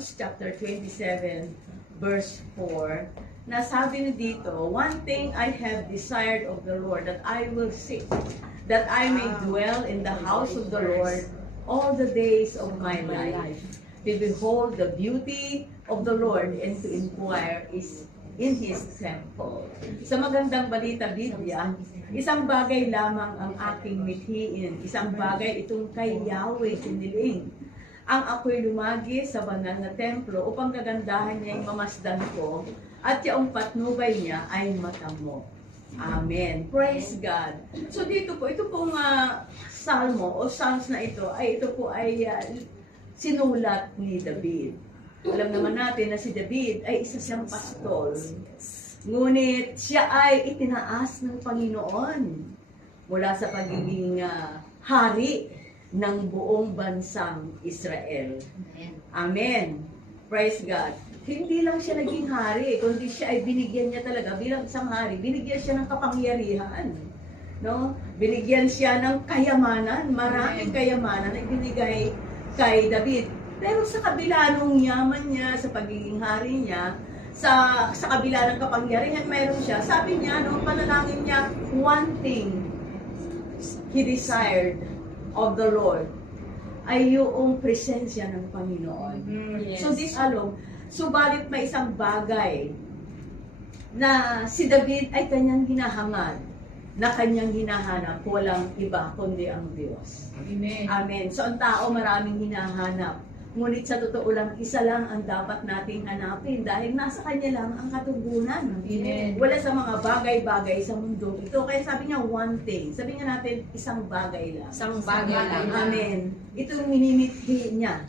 Psalms chapter 27, verse 4, na sabi na dito, one thing I have desired of the Lord, that I will seek, that I may dwell in the house of the Lord all the days of my life, to behold the beauty of the Lord and to inquire is in His temple. Sa magandang balita Biblia, isang bagay lamang ang aking mithiin, isang bagay itong kay Yahweh siniling. Ang ako'y lumagi sa banal na templo upang kagandahan niya ay mamasdan ko at yung patnubay niya ay matamo. Amen. Praise God. So dito po, ito pong salmo o psalms na ito ay sinulat ni David. Alam naman natin na si David ay isa siyang pastol. Ngunit siya ay itinaas ng Panginoon mula sa pagiging hari ng buong bansang Israel. Amen. Praise God. Hindi lang siya naging hari, kundi siya ay binigyan niya talaga bilang isang hari. Binigyan siya ng kapangyarihan. No? Binigyan siya ng kayamanan, maraming kayamanan na ibinigay kay David. Pero sa kabila nung yaman niya, sa pagiging hari niya, sa kabila ng kapangyarihan mayroon siya, sabi niya, nung panalangin niya, one thing he desired of the Lord ay yung presensya ng Panginoon. Yes. So this subalit may isang bagay na si David ay kanyang hinahangad, na kanyang hinahanap, walang iba kundi ang Diyos. Amen. Amen. So ang tao maraming hinahanap. Ngunit sa totoo lang, isa lang ang dapat nating hanapin dahil nasa Kanya lang ang katugunan. Amen. Wala sa mga bagay-bagay sa mundo ito. Kaya sabi niya, one thing. Sabi nga natin, isang bagay lang. Isang bagay lang. Amen. Ito yung minimithi niya,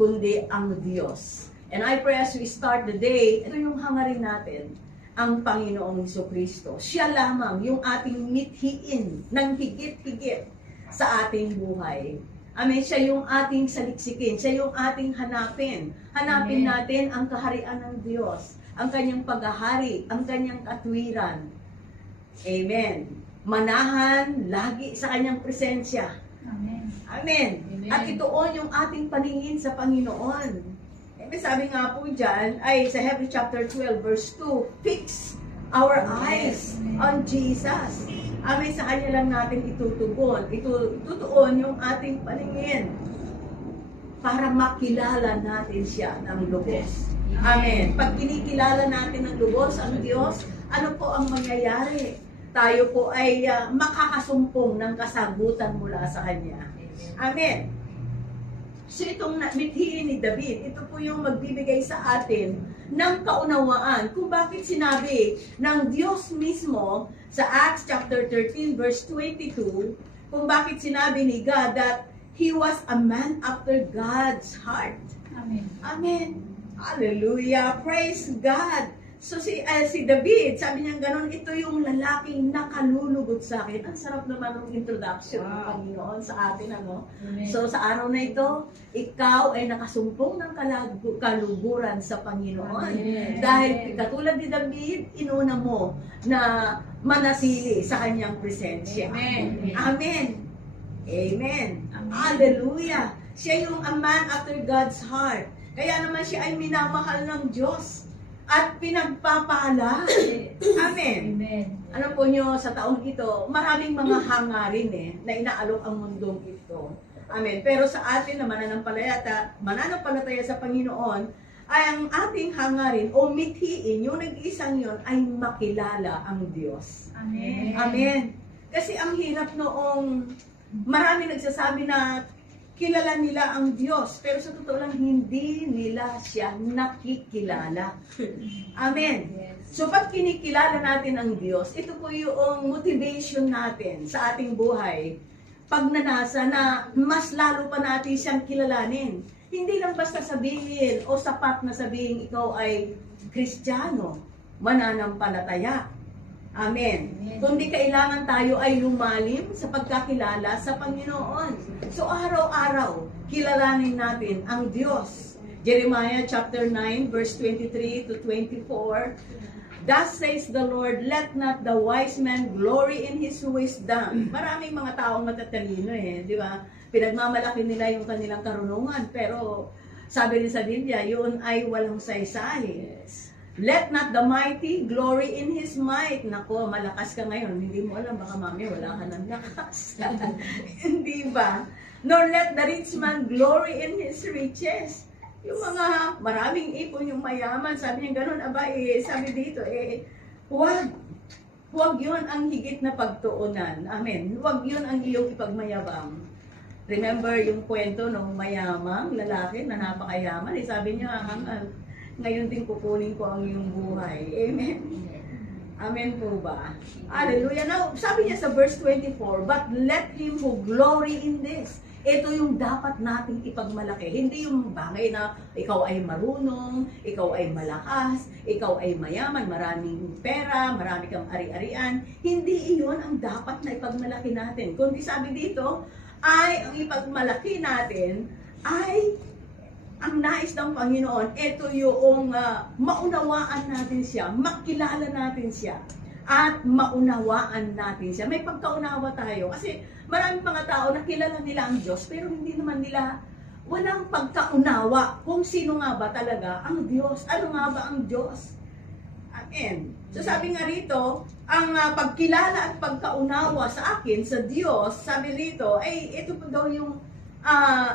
kundi ang Diyos. And I pray as we start the day, ito yung hangarin natin, ang Panginoong Jesucristo. Siya lamang yung ating mithiin ng higit-higit sa ating buhay. Amen. Siya yung ating saliksikin. Siya yung ating hanapin. Hanapin Amen. natin ang kaharian ng Diyos, ang kanyang paghahari, ang kanyang katwiran. Amen. Manahan lagi sa kanyang presensya. Amen. Amen. Amen. At itoon yung ating paningin sa Panginoon. Amen. Sabi nga po dyan, ay sa Hebrews chapter 12 verse 2, fix our eyes on Jesus. Amen, sa Kanya lang natin itutuon yung ating paningin para makilala natin siya ng lubos. Amen. Pag kinikilala natin ng lubos ang Diyos, ano po ang mangyayari? Tayo po ay makakasumpong ng kasagutan mula sa Kanya. Amen. So itong mithiin ni David, ito po yung magbibigay sa atin ng kaunawaan kung bakit sinabi ng Diyos mismo sa Acts chapter 13 verse 22, kung bakit sinabi ni God that He was a man after God's heart. Amen. Amen. Hallelujah. Praise God. So si David, sabi niya gano'n, ito yung lalaking nakalulugod sa akin. Ang sarap naman ng introduction ng Panginoon sa atin, ano? Amen. So sa araw na ito, ikaw ay nakasumpong ng kaluguran sa Panginoon. Amen. Dahil katulad ni David, inuna mo na manatili sa kanyang presensya. Amen. Amen. Amen. Amen. Hallelujah. Siya yung a man after God's heart. Kaya naman siya ay minamahal ng Diyos at pinagpapala. Amen. Amen. Alam po nyo, sa taong ito, maraming mga hangarin na inaalok ang mundong ito. Amen. Pero sa atin na mananampalataya sa Panginoon, ay ang ating hangarin o mithiin, yung nag-iisang yon ay makilala ang Diyos. Amen. Amen. Kasi ang hirap noong marami nagsasabi na kilala nila ang Diyos, pero sa totoo lang, hindi nila siya nakikilala. Amen. So, pag kinikilala natin ang Diyos, ito po yung motivation natin sa ating buhay. Pag nanasa na mas lalo pa natin siyang kilalanin. Hindi lang basta sabihin o sapat na sabihin ikaw ay Kristiyano, mananampalataya. Amen. Kundi kailangan tayo ay lumalim sa pagkakilala sa Panginoon. So araw-araw, kilalanin natin ang Diyos. Jeremiah chapter 9 verse 23 to 24. Thus says the Lord, let not the wise man glory in his wisdom. Maraming mga taong matatalino di ba? Pinagmamalaki nila yung kanilang karunungan, pero Sabi rin sa Biblia, yun ay walang saysay. Let not the mighty glory in his might. Nako, malakas ka ngayon. Hindi mo alam, baka mami wala ka ng lakas. Hindi ba? Nor let the rich man glory in his riches. Yung mga maraming ipon, yung mayaman, sabi niya ganun, sabi dito, huwag yun ang higit na pagtuunan. Amen. Huwag yun ang iyong ipagmayabang. Remember yung kwento ng mayamang lalaki na napakayaman? Sabi niya, ngayon din kukunin ko ang iyong buhay. Amen. Amen po ba? Hallelujah. Now, sabi niya sa verse 24, but let him who glory in this. Ito yung dapat nating ipagmalaki. Hindi yung bagay na ikaw ay marunong, ikaw ay malakas, ikaw ay mayaman, maraming pera, marami kang ari-arian. Hindi iyon ang dapat na ipagmalaki natin. Kundi sabi dito, ay ang ipagmalaki natin ay ang nais ng Panginoon, ito yung maunawaan natin siya, makilala natin siya, at maunawaan natin siya. May pagkaunawa tayo. Kasi maraming mga tao na kilala nila ang Diyos, pero hindi naman nila, walang pagkaunawa kung sino nga ba talaga ang Diyos. Ano nga ba ang Diyos? Amen. So sabi nga rito, ang pagkilala at pagkaunawa sa akin, sa Diyos, sabi rito, ay ito po daw yung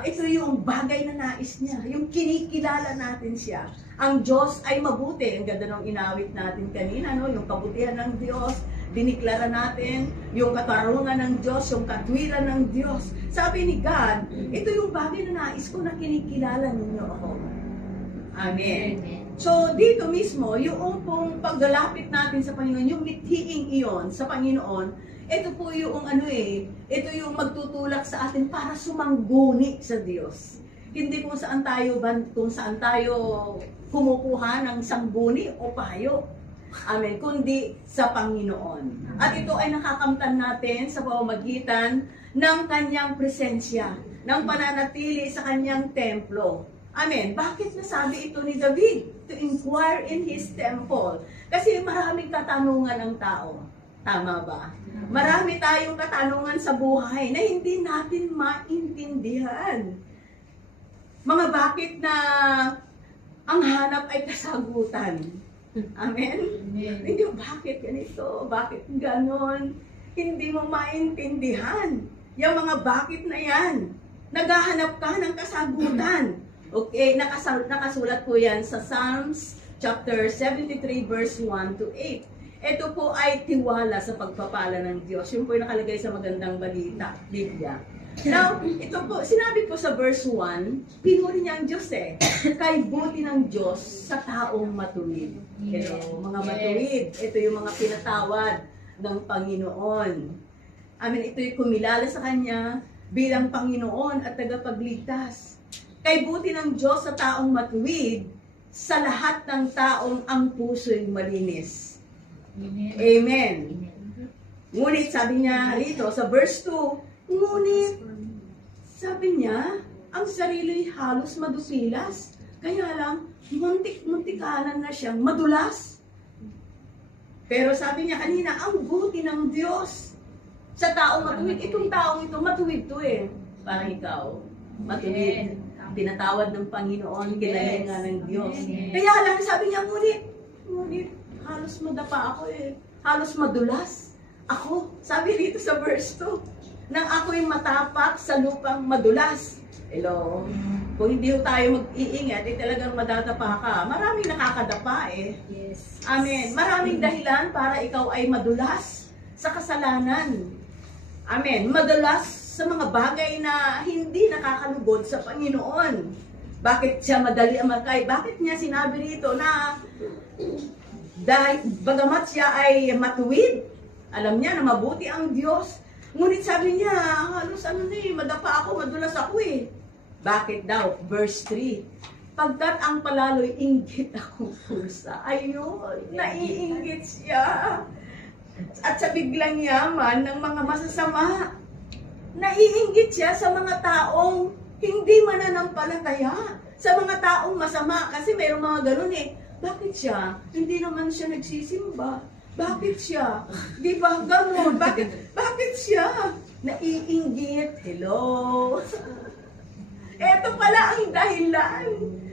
ito yung bagay na nais niya, yung kinikilala natin siya. Ang Diyos ay mabuti. Ang ganda ng inawit natin kanina, no? Yung kabutihan ng Diyos, diniklara natin, yung katarungan ng Diyos, yung katwiran ng Diyos. Sabi ni God, ito yung bagay na nais ko na kinikilala ninyo ako. Amen. So, dito mismo, yung pong paglalapit natin sa Panginoon, yung mithiing iyon sa Panginoon, ito po yung ito yung magtutulak sa atin para sumangguni sa Diyos. Hindi kung saan tayo kumukuha ng sangguni o payo. Amen. Kundi sa Panginoon. At ito ay nakakamtan natin sa pamamagitan ng kanyang presensya, ng pananatili sa kanyang templo. Amen. Bakit nasabi ito ni David? To inquire in his temple. Kasi maraming katanungan ng tao. Tama ba? Marami tayong katanungan sa buhay na hindi natin maintindihan. Mga bakit na ang hanap ay kasagutan. Amen? Hindi mo bakit ganito, bakit ganon. Hindi mo maintindihan. Yung mga bakit na yan, naghahanap ka ng kasagutan. Okay, nakasulat po yan sa Psalms chapter 73 verse 1 to 8. Ito po ay tiwala sa pagpapala ng Diyos. Yun po yung nakalagay sa magandang balita, Biblia. Now, ito po, sinabi po sa verse 1, pinuri niya ang Diyos kay buti ng Diyos sa taong matuwid. Ito, mga matuwid. Ito yung mga pinatawad ng Panginoon. Amen, ito'y kumilala sa Kanya bilang Panginoon at tagapagligtas. Kay buti ng Diyos sa taong matuwid, sa lahat ng taong ang puso'y malinis. Amen. Amen. Ngunit sabi niya rito sa verse 2, ngunit sabi niya, ang sarili halos madusilas. Kaya lang, muntik-muntikanan na siyang madulas. Pero sabi niya kanina, ang buti ng Diyos sa taong matuwid. Itong taong ito, matuwid to Parang ikaw, matuwid. Tinatawad ng Panginoon, kilala nga ng Diyos. Kaya lang, sabi niya, ngunit, halos madapa ako halos madulas ako. Sabi dito sa verse 2, nang ako'y matapak sa lupang madulas. Hello? Kung hindi tayo mag-iingat, talagang madadapa ka. Maraming nakakadapa Yes. Amen. Maraming dahilan para ikaw ay madulas sa kasalanan. Amen. Madulas sa mga bagay na hindi nakakalugod sa Panginoon. Bakit siya madali amakay? Bakit niya sinabi rito na dahil bagamat siya ay matuwid, alam niya na mabuti ang Diyos. Ngunit sabi niya, halos madapa ako, madulas ako Bakit daw? Verse 3. Pagkat ang palalo'y inggit akong pusa. Ayun, naiinggit siya. At sa biglang yaman ng mga masasama, naiinggit siya sa mga taong hindi mananampalataya. Sa mga taong masama. Kasi mayroong mga ganun Bakit siya? Hindi naman siya nagsisimba. Bakit siya? Di ba? Ganun. Bakit siya? Naiinggit. Hello? Eto pala ang dahilan.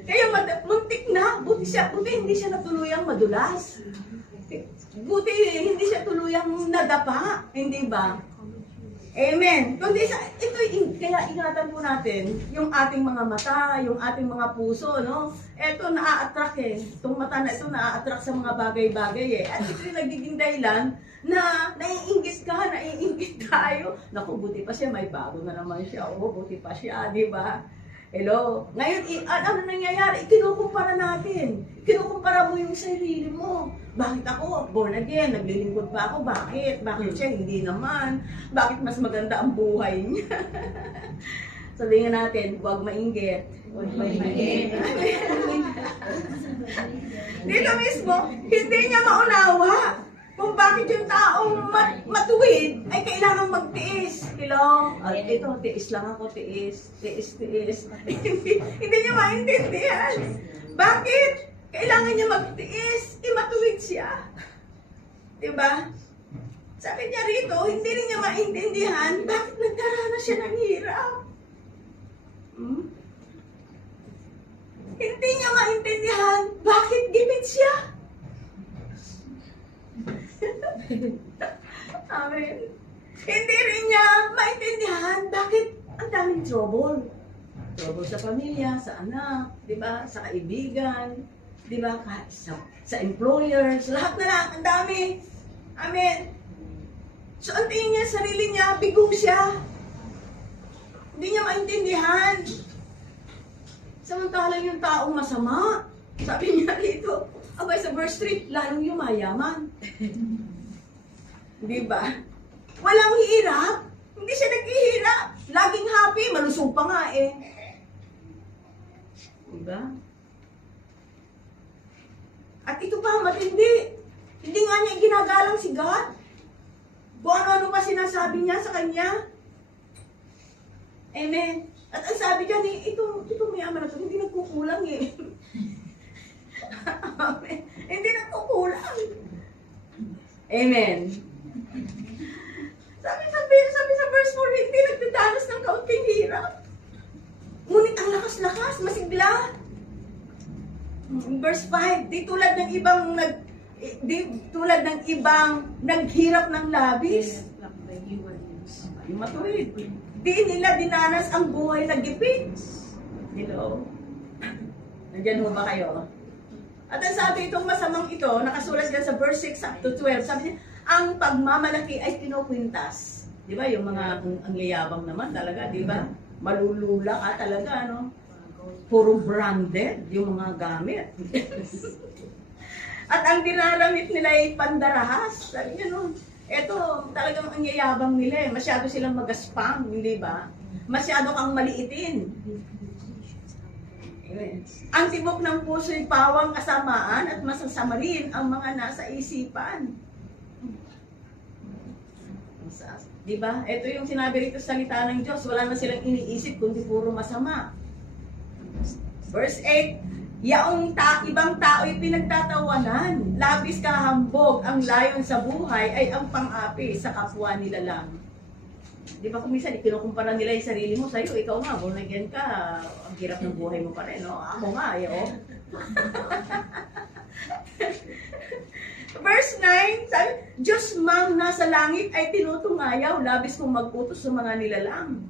Kaya muntik na. Buti hindi siya natuluyang madulas. Buti hindi siya tuluyang nadapa. Hindi ba? Amen. Kaya ingatan po natin yung ating mga mata, yung ating mga puso, no? Eto, naa-attract eh. Itong mata na ito, naa-attract sa mga bagay-bagay eh. At ito yung nagiging dahilan na naiinggit tayo. Naku, buti pa siya, may bago na naman siya. Oo, buti pa siya, di ba? Hello? Ngayon, ano nangyayari? Kinukumpara natin. Kinukumpara mo yung sarili mo. Bakit ako? Born again. Naglilingkod pa ako. Bakit? Bakit siya? Hindi naman. Bakit mas maganda ang buhay niya? Sabihin natin, huwag mainggit. Huwag mainggit. Dito mismo, hindi niya maunawa kung bakit yung taong matuwid ay kailangang magtiis. Hello? Ito, tiis lang ako, tiis. Hindi niya maintindihan. Bakit? Kailangan niya magtiis. Matuwid siya. Diba? Sabi niya rito, hindi rin niya maintindihan bakit nagdaranas siya ng hirap. Hindi niya maintindihan bakit gipit siya. Amen. Hindi rin niya maintindihan bakit ang daming trouble. Trouble sa pamilya, sa anak, di ba? Sa kaibigan, di ba? Sa employers, lahat na lang, ang dami. Amen. So, ang tingin niya, sarili niya, bigo siya. Hindi niya maintindihan. Samantalang yung taong masama, sabi niya dito, abay sa verse 3, lalong yumayaman. Di ba? Walang hirap. Hindi siya naghihirap. Laging happy, malusog pa nga eh. Di ba? At ito pa, matindi. Hindi nga niya ginagalang si God. Kung ano-ano pa sinasabi niya sa kanya. Amen. At ang sabi niya, ito may ama na ito, hindi nagkukulang eh. Amen. Hindi nagkukulang. Amen. Sabi sa verse 4, hindi nagdadanas ng kaunting hirap. Ngunit ang lakas-lakas, masigla. Verse 5, di tulad ng ibang naghirap ng labis. Yung matuwid. Di nila dinanas ang buhay na gipit. Hello? Nandiyan mo ba kayo? At ang sabi itong masamang ito, nakasulat yan sa verse 6 up to 12, sabi niya, ang pagmamalaki ay kinukwintas. Di ba? Yung mga, ang yayabang naman talaga, di ba? Malulula ka talaga, no? Puro branded yung mga gamit. At ang dinaramit nila ay pandarahas. Sabi niya, no? Ito, talagang ang yayabang nila eh. Masyado silang magaspang, hindi ba? Masyado kang maliitin. Ang tibok ng puso'y pawang kasamaan at masasama rin ang mga nasa isipan. Di ba? Ito yung sinabi rito sa salita ng Diyos. Wala na silang iniisip kundi puro masama. Verse 8, yaong ibang tao'y pinagtatawanan, labis kahambog, ang layon sa buhay ay ang pang-api sa kapwa nila lang. Di ba kung minsan, kinukumpara nila yung sarili mo sa'yo, ikaw nga, born again ka, ang hirap ng buhay mo pa rin, no? Ako nga, Verse 9, sabi, Diyos mang nasa langit ay tinutungayaw, labis kong mag-utos sa mga nilalang.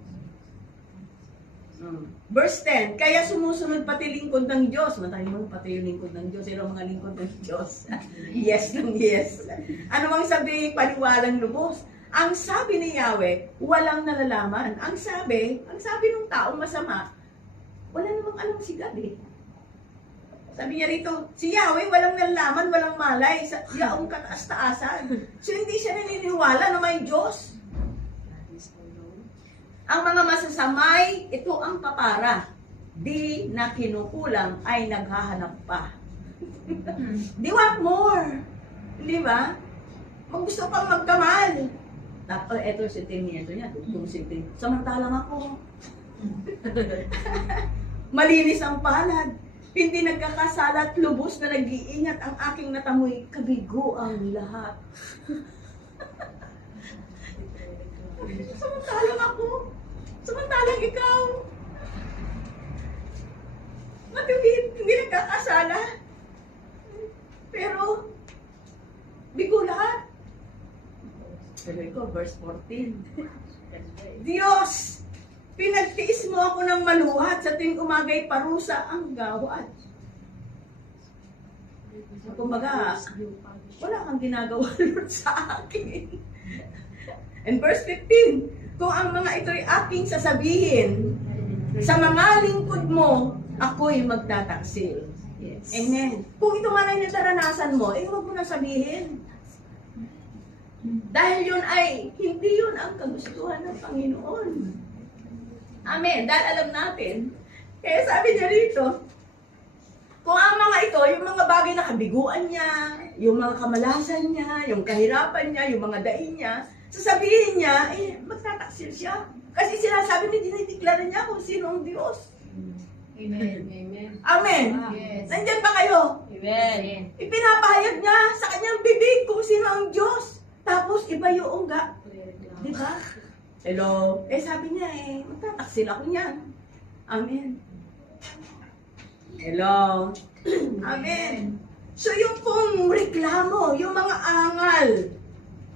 Verse 10, kaya sumusunod pati lingkod ng Diyos. Matahin mo, pati yung lingkod ng Diyos. Sino mga lingkod ng Diyos? Yes lang, yes. Ano mang sabi, paniwalang lubos. Ang sabi ni Yahweh, walang nalalaman. Ang sabi ng taong masama, wala namang alam si God eh. Sabi niya rito, si Yahweh walang nalalaman, walang malay, sa yaong kataas-taasan. So hindi siya naniniwala na may Diyos. Ang mga masasamay, ito ang kapara. Di na kinukulang ay naghahanap pa. Di want more. Di ba? Gusto pang magkamal. Tapos, ito yung sentimiento niya. Samantalang ako. Malinis ang palad. Hindi nagkakasala at lubos na nag-iingat ang aking natamoy. Kabigo ang lahat. Samantalang ako. Samantalang ikaw. matuwid, hindi nagkakasala. Pero, bigo lahat. Pero ito, verse 14. Diyos, pinagtiis mo ako ng maluhat sa tuwing umagay parusa ang gawad. Kumbaga, wala kang ginagawa Lord sa akin. And verse 15, kung ang mga ito'y aking sasabihin, sa mga lingkod mo, ako'y magtataksil. Yes. Amen. Kung ito man ay nadaranasan mo, huwag mo na sabihin. Dahil yun ay, hindi yun ang kagustuhan ng Panginoon. Amen. Dahil alam natin, kaya sabi niya rito, kung ang mga ito, yung mga bagay na kabiguan niya, yung mga kamalasan niya, yung kahirapan niya, yung mga daing niya, sasabihin niya, magtataksil siya. Kasi sinasabi niya, dinideklara niya kung sino ang Diyos. Amen. Amen. Amen. Yes. Nandyan ba kayo? Amen. Ipinapahayag niya sa kanyang bibig kung sino ang Diyos. Tapos iba yung ga. Di ba? Hello? Sabi niya magtataksil ako niyan. Amen. Hello? Amen. So yung pong reklamo, yung mga angal,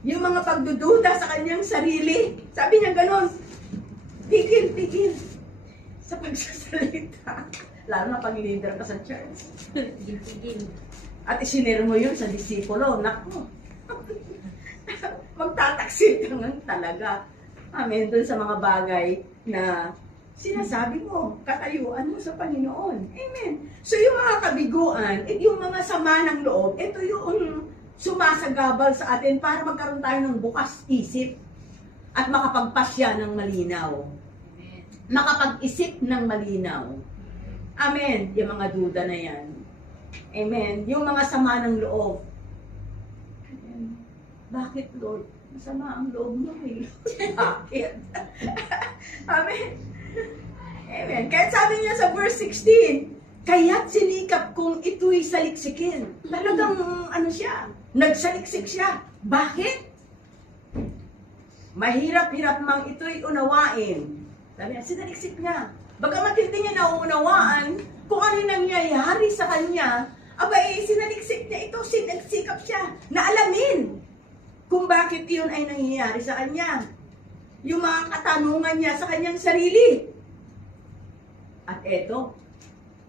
yung mga pagdududa sa kanyang sarili, sabi niya ganon, tigil sa pagsasalita. Lalo na pag leader ka sa church. Tigil. At isinir mo yun sa disipulo. Naku. Magtataksil ka nga talaga. Amen. Doon sa mga bagay na sinasabi mo, katayuan mo sa Panginoon. Amen. So yung mga kabiguan, yung mga sama ng loob, ito yung sumasagabal sa atin para magkaroon tayo ng bukas isip at makapagpasya ng malinaw. Amen. Makapag-isip ng malinaw. Amen. Yung mga duda na yan. Amen. Yung mga sama ng loob. Amen. Bakit, Lord? Masama ang loob mo, eh. Bakit? Amen. Amen. Kaya sabi niya sa verse 16, kaya't sinikap kong ito'y saliksikin. Talagang siya, nagsaliksik siya. Bakit? Mahirap-hirap mang ito'y unawain. Sabi niya, sinaliksik niya. Bagamat hindi niya nauunawaan kung ano nangyayari sa kanya, sinaliksik niya ito, sinagsikap siya, na alamin kung bakit yun ay nangyayari sa kanya. Yung mga katanungan niya sa kanyang sarili. At eto,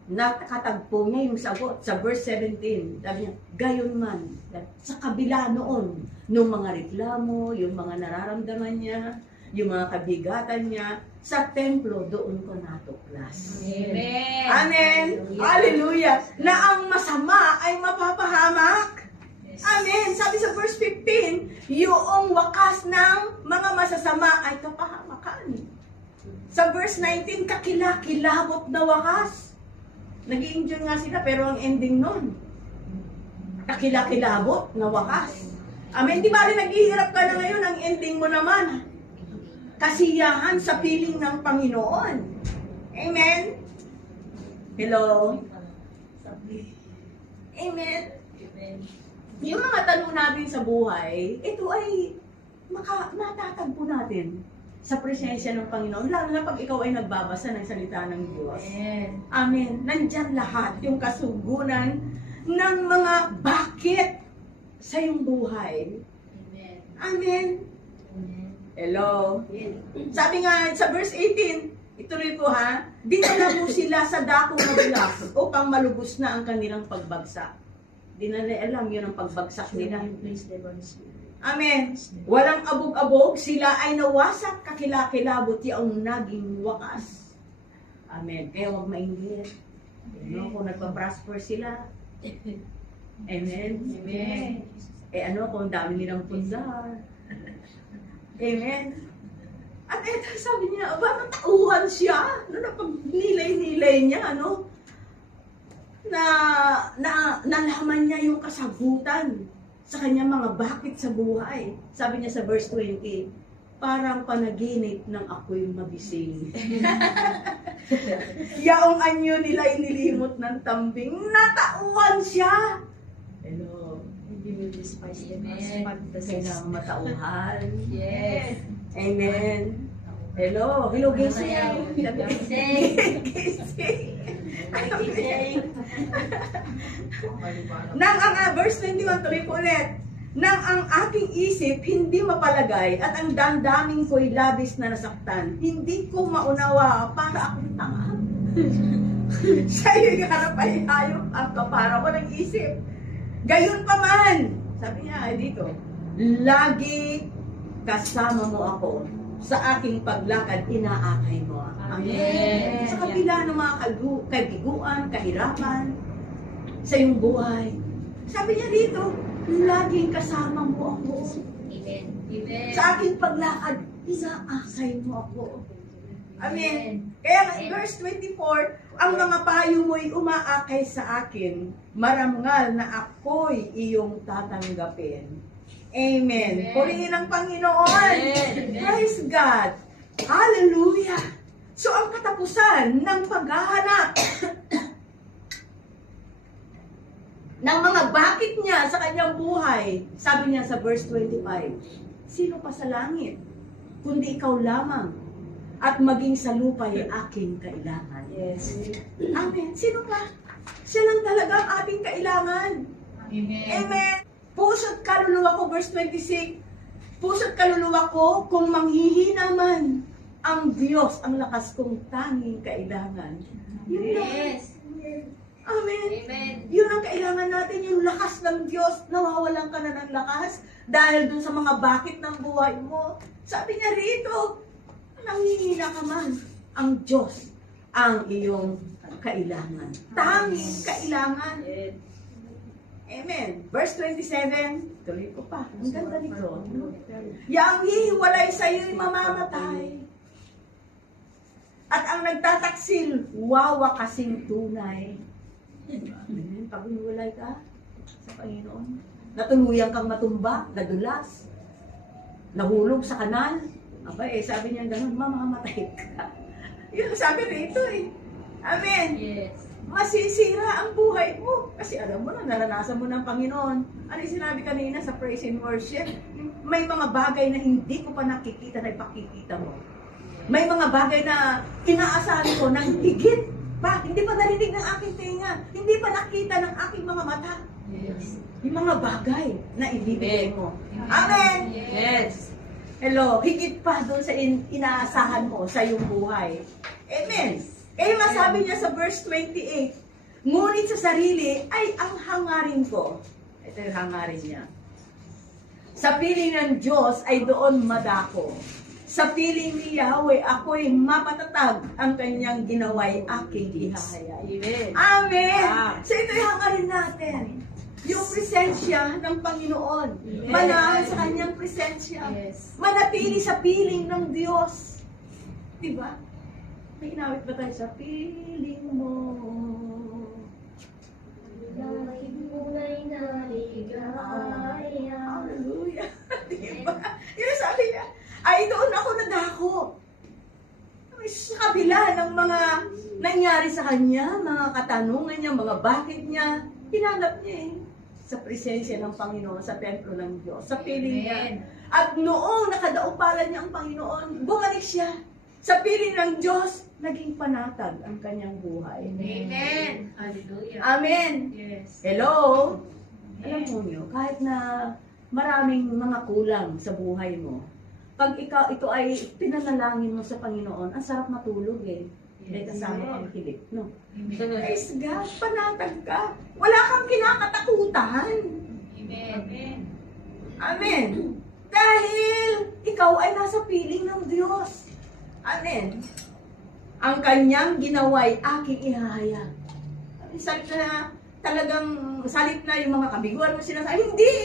nakatagpo niya yung sagot sa verse 17. Sabi niya, gayon man, sa kabila noon, nung mga reklamo, yung mga nararamdaman niya, yung mga kabigatan niya, sa templo, doon ko natuklas. Amen. Amen. Hallelujah. Na ang masama ay mapapahamak. Amen. Sabi sa verse 15, yung wakas ng mga masasama ay kapahamakan. Sa verse 19, kakilakilabot na wakas. Nag-i-enjoy nga sila, pero ang ending nun, kakilakilabot na wakas. Amen. Di ba rin naghihirap ka na ngayon, ang ending mo naman, kasiyahan sa piling ng Panginoon. Amen. Hello. Amen. Yung mga tanong natin sa buhay, ito ay matatagpo natin sa presensya ng Panginoon. Lalo na pag ikaw ay nagbabasa ng salita ng Diyos. Amen. Amen. Nandyan lahat yung kasugunan ng mga bakit sa iyong buhay. Amen. Amen. Amen. Hello. Sabi nga sa verse 18, ituloy ko ha, dinala mo sila sa dakong mabilas upang malubos na ang kanilang pagbagsak. Di na alam yun ang pagbagsak nila. Amen. Walang abog-abog, sila ay nawasak, kakilakilabot yung naging wakas. Amen. Kaya huwag mainggit. Kung nagpa-prosper sila. Amen. Amen. Kung dami nilang pundar. Amen. At eto, sabi niya, matauhan siya. Napag-nilay-nilay niya, nalaman niya yung kasagutan sa kanyang mga bakit sa buhay. Sabi niya sa verse 20, parang panaginip ng ako'y magising. Yaong anyo nila inilimot ng tambing, natauhan siya. Hello. Kailangan matauhan. Yes. Amen. Hello. Hello, gising. Gising. Gising. Nang verse 21, tuloy ko ulit. Nang ang aking isip hindi mapalagay at ang damdamin ko'y labis na nasaktan, hindi ko maunawa para akong tanga. Sa iyong harap ay hayop ang kapara ko ng isip. Gayon pa man, sabi niya dito, lagi kasama mo ako. Sa aking paglakad, inaakay mo. Amen. Amen. Sa kabila ng mga kabiguan, kahirapan, sa iyong buhay. Sabi niya dito, laging kasama mo ako. Amen. Amen. Sa aking paglakad, inaakay mo ako. Amen. Kaya nga, verse 24, ang mga payo mo'y umaakay sa akin, maramngal na ako'y iyong tatanggapin. Amen. Amen. Purihin ang Panginoon. Amen. Praise God. Hallelujah. So, ang katapusan ng paghahanap ng mga bakit niya sa kanyang buhay, sabi niya sa verse 25, sino pa sa langit, kundi ikaw lamang, at maging sa lupa ay aking kailangan. Yes. Amen. Sino pa? Siya lang talaga ang ating kailangan. Amen. Amen. Puso't kaluluwa ko, verse 26, puso't kaluluwa ko, kung manghihina man, ang Diyos, ang lakas kong tanging kailangan. Yun lang. Yes. Amen. Amen. Yun ang kailangan natin, yung lakas ng Diyos. Nawawalan ka na ng lakas dahil dun sa mga bakit ng buhay mo. Sabi niya rito, nanghihina ka man, ang Diyos ang iyong kailangan. Tanging kailangan. Yes. Amen. Verse 27, tuloy ko pa. Ang ganda nito. Yang hihiwalay sa iyo'y mamamatay. At ang nagtataksil, wawa kasing tunay. Amen. Pag hiwalay ka sa Panginoon, natuluyan kang matumba, nadulas, nahulog sa kanal. Aba sabi niya gano'n, mamamatay ka. Yun sabi rito Amen. Yes. Masisira ang buhay mo. Kasi alam mo na, naranasan mo ng Panginoon. Ano yung sinabi kanina sa praise and worship? May mga bagay na hindi ko pa nakikita na ipakikita mo. May mga bagay na inaasahan ko ng higit pa. Hindi pa narinig ng aking tenga. Hindi pa nakita ng aking mga mata. Yes. Yung mga bagay na ibibigay mo. Amen. Yes. Hello, higit pa doon sa inaasahan mo sa iyong buhay. Amen. Kaya masabi niya sa verse 28, ngunit sa sarili ay ang hangarin ko. Ito yung hangarin niya. Sa piling ng Diyos ay doon madako. Sa piling ni Yahweh, ako'y mapatatag ang kanyang ginaway aking ihahayag. Amen. Amen! Ah. So ito yung hangarin natin. Yung presensya ng Panginoon. Yes. Manahan sa kanyang presensya. Yes. Manatili sa piling ng Diyos. Diba? May inawit ba tayo sa piling mo? Dahil mo'y naligaya. Hallelujah. Diba? Yung sabi niya, ay doon ako nadako. Sa kabila ng mga nangyari sa kanya, mga katanungan niya, mga bakit niya, hinanap niya sa presensya ng Panginoon, sa templo ng Diyos, sa piling niya. Amen. At noong nakadaupalan niya ang Panginoon, bumalik siya sa piling ng Diyos, naging panatag ang kanyang buhay. Amen. Hallelujah. Amen. Yes. Hello? Alam mo niyo, kahit na maraming mga kulang sa buhay mo, pag ito ay pinanalangin mo sa Panginoon, ang sarap matulog Dahil kasama kang kilig, no? Amen. Praise God, panatag ka. Wala kang kinakatakutan. Amen. Amen. Dahil ikaw ay nasa piling ng Diyos. Amen. Ang kanyang ginaway aking ihahayag. Salit na talagang salit na yung mga kabiguan mo sinasabi. Hindi.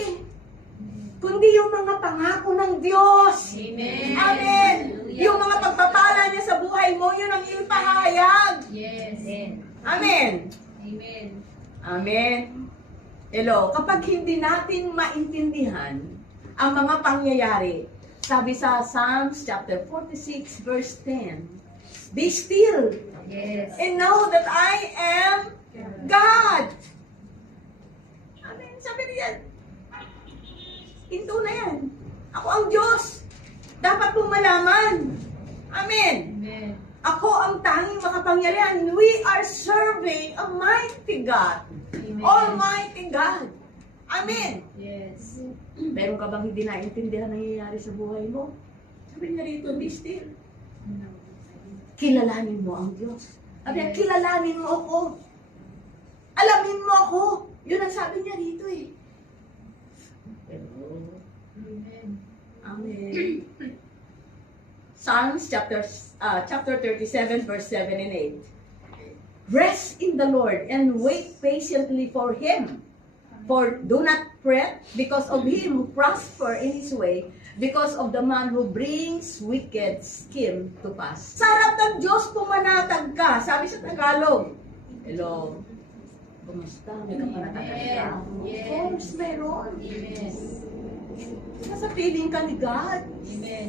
Kundi yung mga pangako ng Diyos. Amen. Amen. Hallelujah. Yung mga pagpapala niya sa buhay mo, yun ang iyong pahayag. Yes. Amen. Amen. Amen. Hello, kapag hindi natin maintindihan ang mga pangyayari, sabi sa Psalms chapter 46 verse 10, be still Yes. and know that I am God. Amen. Sabi niya, hinto na yan. Ako ang Diyos. Dapat mong malaman. Amen. Amen. Ako ang tanging makapangyarihan. We are served serving a mighty God. Amen. Almighty God. Amen. Yes. Meron ka bang hindi naintindihan nangyayari sa buhay mo? Sabi niya rito, be still. Kilalanin mo ang Diyos. Sabi niya, kilalanin mo ako. Alamin mo ako. Yun ang sabi niya rito eh. Amen. Amen. Psalms chapter 37 verse 7 and 8. Rest in the Lord and wait patiently for Him. For do not fret because of him who prosper in his way, because of the man who brings wicked scheme to pass. Sa harap ng Diyos, pumanatag ka. Sabi sa Tagalog. Hello. Kumusta? May kapanatagan ka? Of course, meron. Amen. Nasa piling ka ni God. Amen.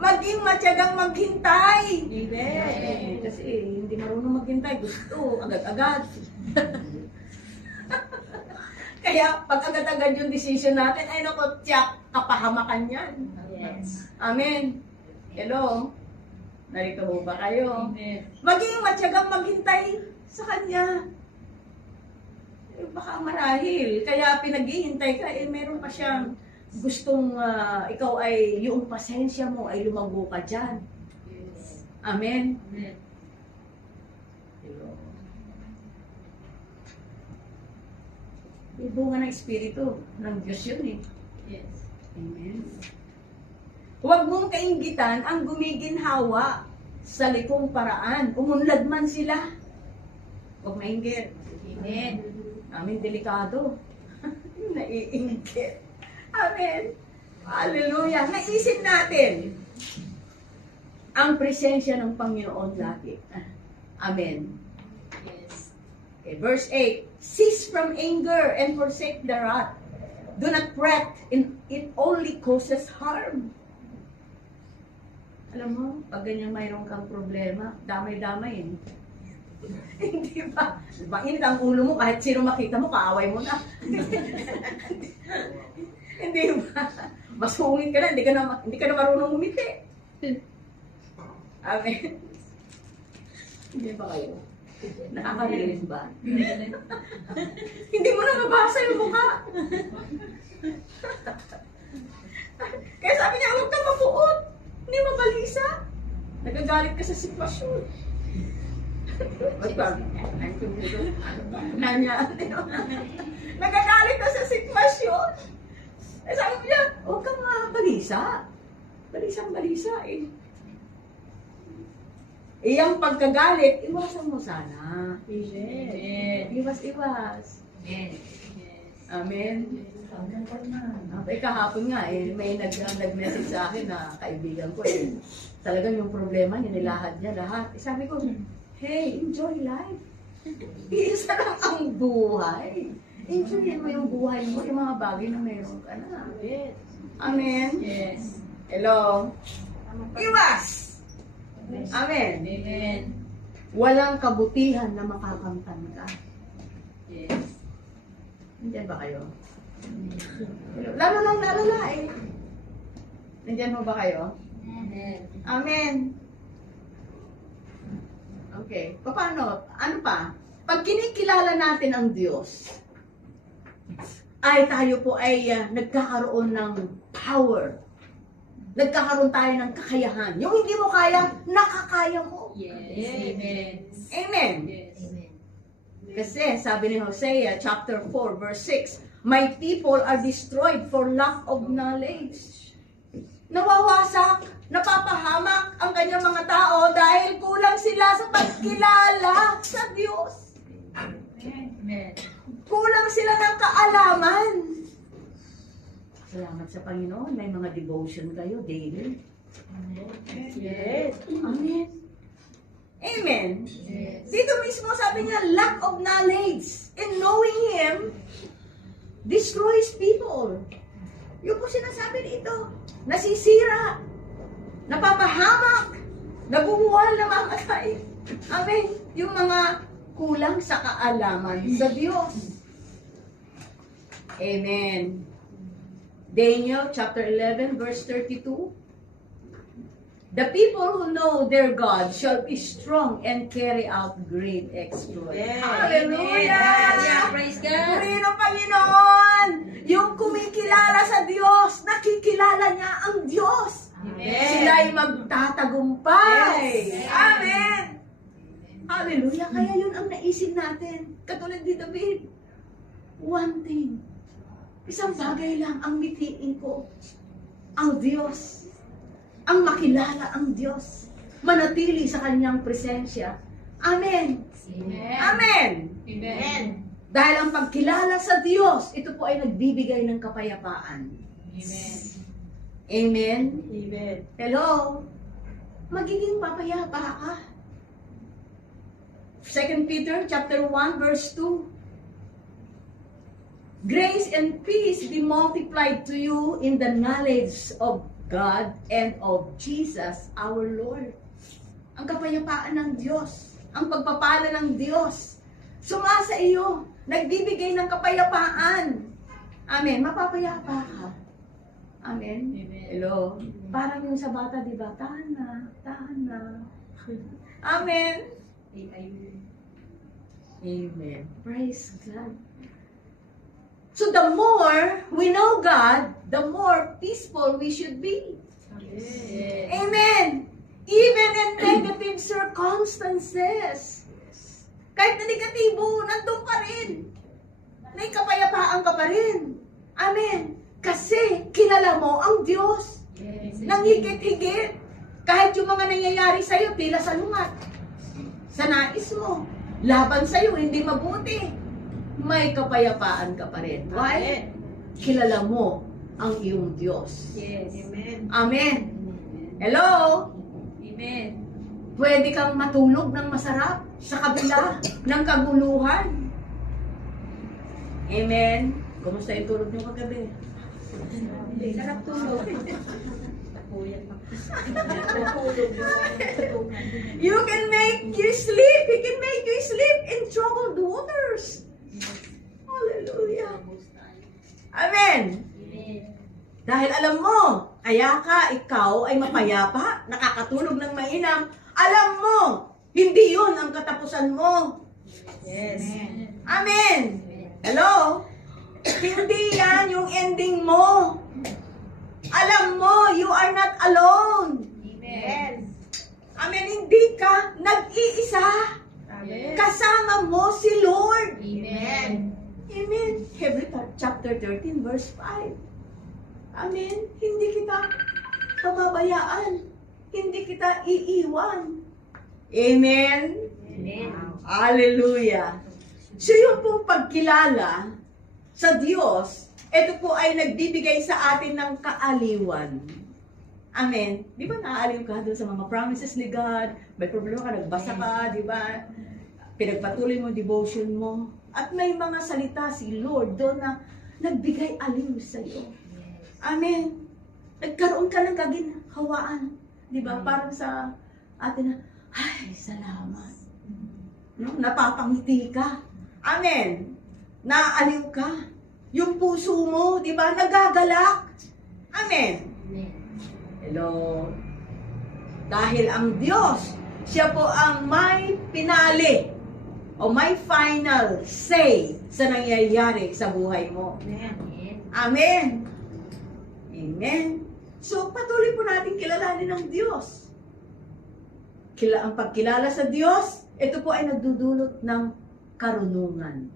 Maging matyagang maghintay. Amen. Kasi hindi marunong maghintay. Gusto, agad-agad. Kaya pag agad-agad yung decision natin, ay naku, tiyak, kapahamakan yan. Yes. Amen. Hello? Narito ho ba kayo? Amen. Maging matyagang maghintay sa Kanya. Eh, baka marahil. Kaya pinaghihintay ka, eh meron pa siyang gustong ikaw ay, yung pasensya mo ay lumago ka dyan. Yes. Amen. Amen. Hello? Yung bunga ng Espiritu ng Diyos yun eh. Yes. Amen. Huwag mong kainggitan ang gumiginhawa sa likong paraan. Umunlad man sila. Huwag mainggit. Amen. Amen, delikado. Naiinggit. Amen. Hallelujah. Naisip natin ang presensya ng Panginoon lagi. Amen. Yes. Okay, verse 8. Cease from anger and forsake the wrath. Do not fret, it only causes harm. Alam mo, pag ganyan mayroon kang problema, damay-damay eh. Hindi ba? Mainit ang ulo mo, kahit sino makita mo, kaaway mo na. Hindi ba? Masungit ka na, hindi ka na marunong umiti. Amen. Hindi ba kayo? Nakakarilis ba? Hindi mo na mabasa yung mukha. Kaya sabi niya, huwag kang mapuot. Hindi mabalisa. Nagagalit ka sa sitwasyon. Nagagalit ka sa sitwasyon. Eh sabi niya, huwag kang balisa. Balisang-balisa eh. Iyang pagkagalit, iwasan mo sana. Amen. Iwas-iwas. Amen. Yes. Amen. Kahapon nga, may nag-message sa akin na kaibigan ko talagang yung problema niya, nilahad niya lahat. Sabi ko, hey, enjoy life. Iisa lang ang buhay. Enjoyin mo yung buhay mo, yung mga bagay na meron ka na. Yes. Amen. Yes. Hello. Iwas. Amen. Amen. Walang kabutihan na makakamtan ka. Yes. Nandiyan ba kayo? Lalo lang lalala eh. Nandiyan mo ba kayo? Amen. Amen. Okay. Paano? Ano pa? Pag kinikilala natin ang Diyos, ay tayo po ay nagkakaroon ng power. Nagkakaroon tayo ng kakayahan. Yung hindi mo kaya, nakakaya mo. Yes. Amen. Amen. Yes. Amen. Kasi sabi ni Hosea chapter 4 verse 6, my people are destroyed for lack of knowledge. Nawawasak, napapahamak ang kanyang mga tao dahil kulang sila sa pagkilala sa Diyos. Amen. Kulang sila ng kaalaman. Salamat sa Panginoon, may mga devotion kayo daily. Yes. Amen. Amen. Yes. Dito mismo sabi niya, lack of knowledge in knowing Him destroys people. Yung po sinasabi dito, nasisira, napapahamak, nabubuwal na mamatay. Amen. Yung mga kulang sa kaalaman sa Diyos. Amen. Daniel chapter 11 verse 32. The people who know their God shall be strong and carry out great exploits. Amen. Hallelujah! Hallelujah. Praise God. Purihin ang Panginoon! Yung kumikilala sa Diyos, nakikilala niya ang Diyos. Amen. Sila'y magtatagumpay. Yes. Amen! Hallelujah! Kaya yun ang naisip natin. Katulad ni David. One thing. Isang bagay lang ang mitiin ko. Ang Diyos. Ang makilala ang Diyos. Manatili sa kanyang presensya. Amen! Amen. Amen! Amen. Dahil ang pagkilala sa Diyos, ito po ay nagbibigay ng kapayapaan. Amen. Amen? Amen. Hello? Magiging papayapa ka. 2 Peter chapter 1 verse 2. Grace and peace be multiplied to you in the knowledge of God and of Jesus our Lord. Ang kapayapaan ng Diyos, ang pagpapala ng Diyos, sumasa iyo, nagbibigay ng kapayapaan. Amen. Mapapayapa ka. Amen. Amen. Hello. Parang yung sa bata, di ba? Tahan na, tahan na. Amen. Amen. Praise God. So the more we know God, the more peaceful we should be. Yes. Amen. Even in negative circumstances. Kahit na negatibo, nandun ka rin. May kapayapaan ka pa rin. Amen. Kasi kilala mo ang Diyos. Yes. Nang higit-higit. Kahit yung mga nangyayari sa'yo, tila salungat. Sa nais mo. Laban sa'yo, hindi mabuti. May kapayapaan ka pa rin. Why? Kilala mo ang iyong Diyos. Yes. Amen. Amen. Hello? Amen. Pwede kang matulog ng masarap sa kabila ng kaguluhan. Amen. Kumusta yung tulog niyo kagabi? Sarap tulog. You can make you sleep. He can make you sleep in troubled waters. Hallelujah. Amen. Amen. Dahil alam mo, kaya ka, ikaw ay mapayapa, nakakatulog ng mainam. Alam mo, hindi yun ang katapusan mo. Yes. Amen. Hello? Hindi yan yung ending mo. Alam mo, you are not alone. Amen. Amen. Hindi ka nag-iisa. Amen. Kasama mo si Lord. Amen. Amen. Hebrews chapter 13 verse 5. Amen. Hindi kita pababayaan. Hindi kita iiwan. Amen. Amen. Hallelujah. So yung pong pagkilala sa Diyos, ito po ay nagbibigay sa atin ng kaaliwan. Amen. Di ba naaaliw ka doon sa mga promises ni God? May problema ka, nagbasa ka, di ba? Pinagpatuloy mo devotion mo. At may mga salita si Lord doon na nagbigay aliw sa iyo. Amen. Nagkaroon ka ng kaginhawaan. Di ba? Parang sa atin na, ay, salamat. No? Napapangiti ka. Amen. Naaliw ka. Yung puso mo, di ba? Nagagalak. Amen. Amen. Hello. Dahil ang Diyos, siya po ang may pinali o may final say sa nangyayari sa buhay mo. Amen. Amen. Amen. So, patuloy po natin kilalanin ang Diyos. Ang pagkilala sa Diyos, ito po ay nagdudulot ng karunungan.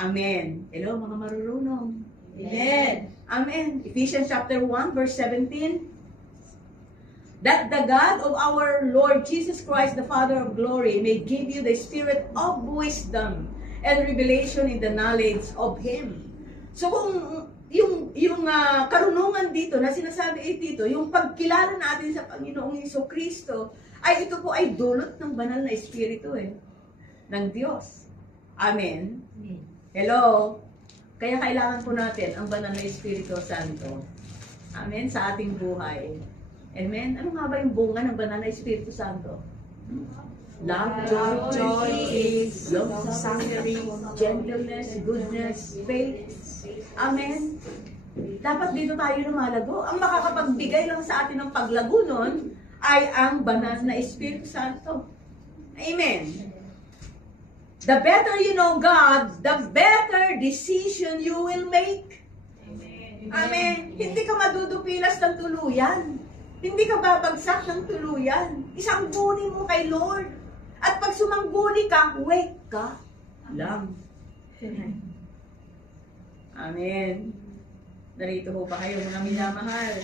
Amen. Hello, mga marurunong. Amen. Amen. Ephesians chapter 1, verse 17. That the God of our Lord Jesus Christ, the Father of glory, may give you the spirit of wisdom and revelation in the knowledge of Him. So kung yung karunungan dito na sinasabi dito, yung pagkilala natin sa Panginoong Jesucristo, ay ito po ay dulot ng banal na espiritu ng Diyos. Amen. Hello. Kaya kailangan po natin ang banal na Espiritu Santo. Amen. Sa ating buhay. Amen. Ano nga ba yung bunga ng banal na Espiritu Santo? Love, joy, peace, long-suffering, gentleness, goodness, faith. Amen. Dapat dito tayo lumalago. Ang makakapagbigay lang sa atin ng paglago nun ay ang banal na Espiritu Santo. Amen. The better you know God, the better decision you will make. Amen. Hindi ka madudupilas ng tuluyan. Hindi ka babagsak ng tuluyan. Isangguni mo kay Lord. At pag sumangguni ka, wake ka lang. Amen. Narito ho ba kayo mga minamahal?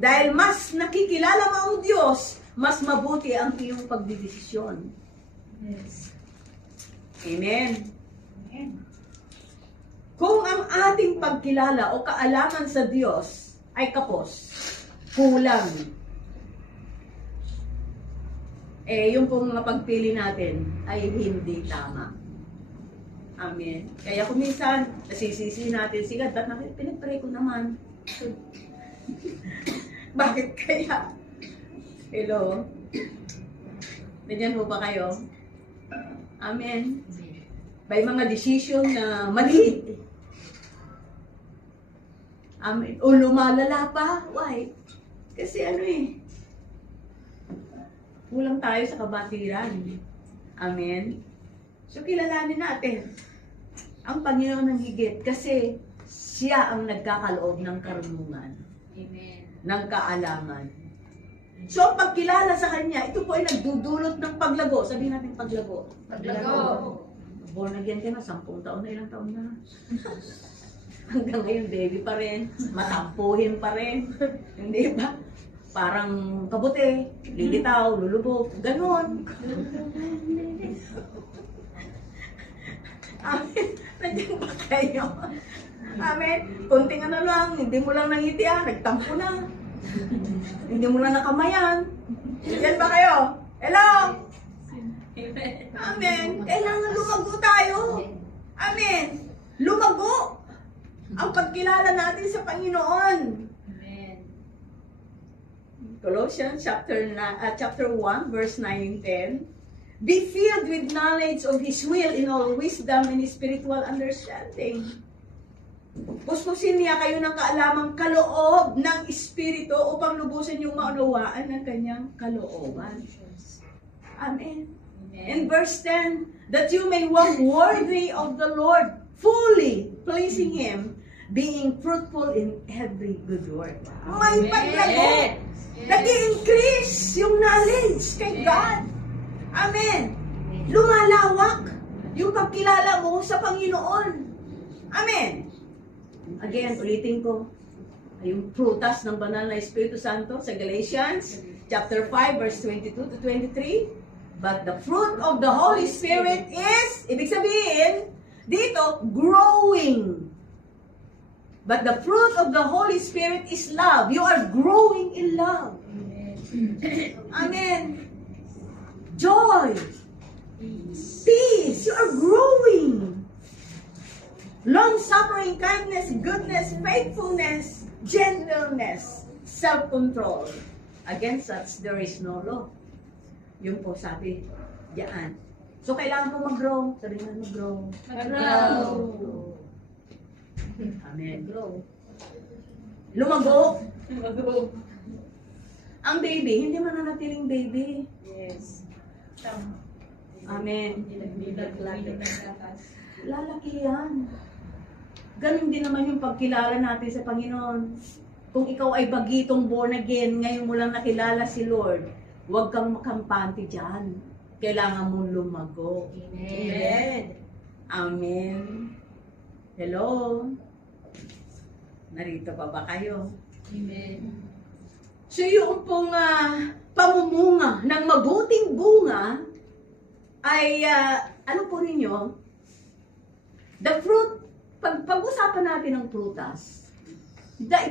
Dahil mas nakikilala mo ang Diyos, mas mabuti ang iyong pagdidesisyon. Yes. Amen. Kung ang ating pagkilala o kaalaman sa Diyos ay kapos, kulang, yung pong mga pagpili natin ay hindi tama. Amen. Kaya kung minsan, nasisisi natin, sige, ba't pinag-pray ko naman? Bakit kaya? Hello? Ganyan po ba kayo? Amen. May mga decision na mali. Amen. O lumalala pa. Why? Kasi kulang tayo sa kabatiran. Amen. So, kilalanin natin ang Panginoon ng higit kasi siya ang nagkakaloob ng karunungan, Amen. ng kaalaman. So, ang pagkilala sa Kanya, ito po ay nagdudulot ng paglago. Sabihin natin paglago. Paglago. Born again ka na, 10 taon na, ilang taon na. Hanggang ngayon, baby pa rin. Matampuhin pa rin. Hindi ba? Parang kabuti, lilitaw, lulubog, ganon. Amen. Nandiyan ba kayo? Amen. Kunting lang, hindi mo lang nangitian, nagtampo na. Hindi mo lang nakamayan. Yan ba kayo? Hello? Amen. Kailangan lumago tayo. Amen. Lumago. Ang pagkilala natin sa Panginoon. Amen. Colossians chapter 1, verse 9 and 10. Be filled with knowledge of His will in all wisdom and spiritual understanding. Puspusin niya kayo ng kaalamang kaloob ng Espiritu upang lubusan yung maunawaan ng kanyang kalooban. Amen. In verse 10, that you may walk worthy of the Lord, fully pleasing Him, being fruitful in every good work. May paglago. Nag-i-increase yung knowledge kay God. Amen. Lumalawak yung pagkilala mo sa Panginoon. Amen. Again, ulitin ko. Yung prutas ng banal na Espiritu Santo sa Galatians chapter 5 verse 22 to 23. But the fruit of the Holy Spirit is, ibig sabihin, dito, growing. But the fruit of the Holy Spirit is love. You are growing in love. Amen. Joy. Peace. You are growing. Long-suffering, kindness, goodness, faithfulness, gentleness, self-control. Against such, there is no law. Yun po sabi, diyan. So, kailangan po mag-grow. Sabi nga mag-grow. Mag-grow. Amen. Grow. Lumago. Lumago. Ang baby, hindi mananatiling baby. Yes. Amen. Lagi. Lalaki yan. Ganun din naman yung pagkilala natin sa Panginoon. Kung ikaw ay bagitong born again, ngayon mo lang nakilala si Lord, huwag kang makampante dyan. Kailangan mong lumago. Amen. Amen. Hello? Narito pa ba kayo? Amen. So yung pong pamumunga ng mabuting bunga ay, ano po ninyo? The fruit, pag-usapan natin ng prutas,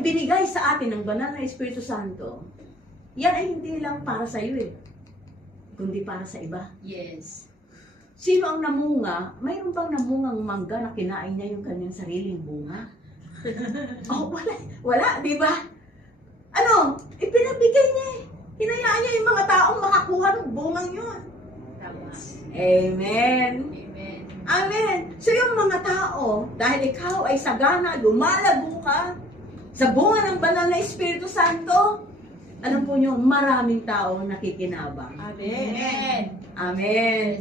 binigay sa atin ng banal na Espiritu Santo, yan ay hindi lang para sa iyo kundi para sa iba. Yes. Sino ang namunga? Mayroon bang namungang mangga na kinain niya yung kanyang sariling bunga? Oh, wala, di ba? Ano? Ipinabigay niya eh. Hinayaan niya yung mga taong makakuha ng bungang yun. Tama. Amen. Amen. Amen. So yung mga tao, dahil ikaw ay sagana, lumalago ka, Sa bunga ng banal na Espiritu Santo, alam po nyo, maraming tao nakikinabang. Amen. Amen.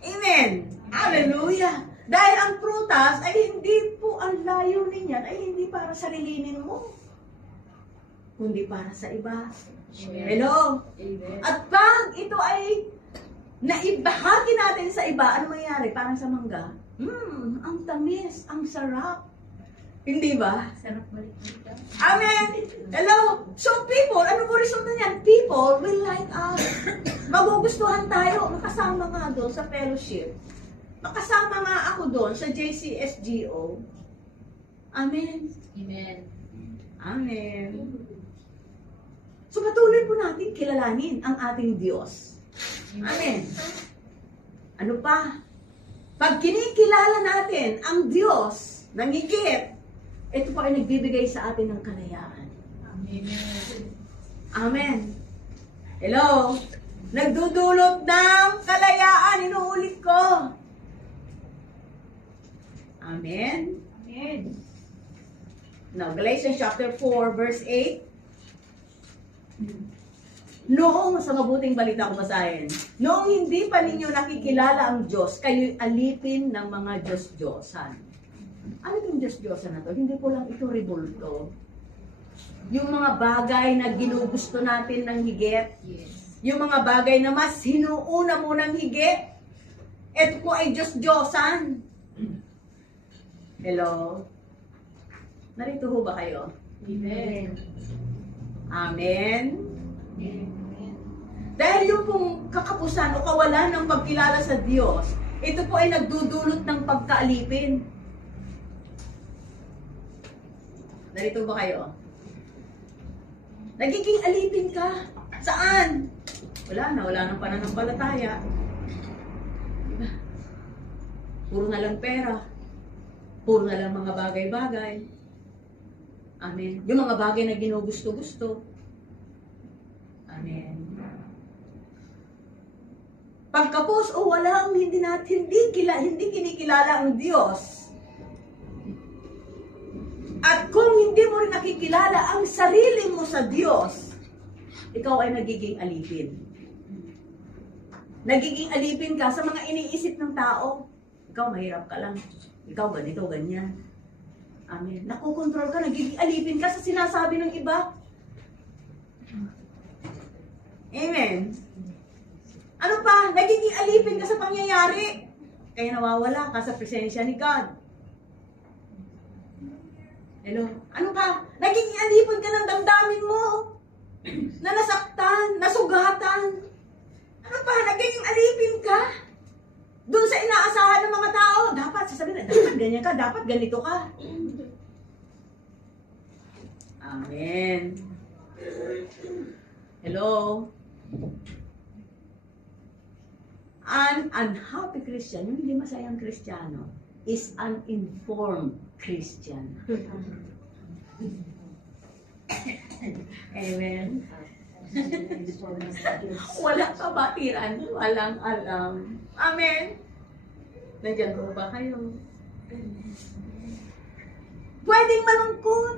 Amen. Hallelujah. Dahil ang prutas ay hindi po, ang layunin niyan ay hindi para sa lilinin mo, kundi para sa iba. Hello? Amen. At pag ito ay naibahagi natin sa iba, ano mangyayari? Parang sa mangga. Ang tamis, ang sarap. Hindi ba? Sarap balik dito. Amen! Hello? So people, ano po resulta niyan? People will like us. Magugustuhan tayo. Makasama nga doon sa fellowship. Makasama nga ako doon sa JCSGO. Amen. Amen. Amen. So patuloy po natin kilalanin ang ating Diyos. Amen. Ano pa? Pag kinikilala natin ang Diyos ng higit, ito pa ay nagbibigay sa atin ng kalayaan. Amen. Amen. Hello? Nagdudulot ng kalayaan. Inuulit ko. Amen. Amen. Now, Galatians chapter 4, verse 8. Noong, sa mabuting balita ko basahin, noong hindi pa ninyo nakikilala ang Diyos, kayo'y alipin ng mga Diyos-Diyosan. Ano yung Diyos-Diyosan na to? Hindi po lang ito rebulto. Yung mga bagay na ginugusto natin ng higit, Yes. yung mga bagay na mas hinuuna mo ng higit, ito po ay Diyos-Diyosan. Hello? Narito ho ba kayo? Amen. Amen? Dahil yung pong kakapusan o kawalan ng pagkilala sa Diyos, ito po ay nagdudulot ng pagkaalipin. Narito ba kayo? Nagiging alipin ka. Saan? Wala nang pananampalataya. Diba? Puro na lang pera. Puro na lang mga bagay-bagay. Amen. Yung mga bagay na ginugusto-gusto. Amen. Pagkapos o walang hindi kinikilala ang Diyos. At kung hindi mo rin nakikilala ang sarili mo sa Diyos, ikaw ay nagiging alipin. Nagiging alipin ka sa mga iniisip ng tao. Ikaw mahirap ka lang. Ikaw ganito, ganyan. Amen. Nakokontrol ka, nagiging alipin ka sa sinasabi ng iba. Amen. Ano pa? Nagiging alipin ka sa pangyayari. Kaya nawawala ka sa presensya ni God. Hello? Ano pa? Nagiging alipin ka ng damdamin mo. Na nasaktan, nasugatan. Ano pa? Nagiging alipin ka. Doon sa inaasahan ng mga tao. Dapat, sasabihin na, dapat ganyan ka, dapat ganito ka. Amen. Hello? An unhappy Christian, yung hindi masayang Kristiyano, is an informed Christian. Amen. Walang kabatiran, walang alam. Amen. Nandiyan po ba kayo? Pwedeng malungkot,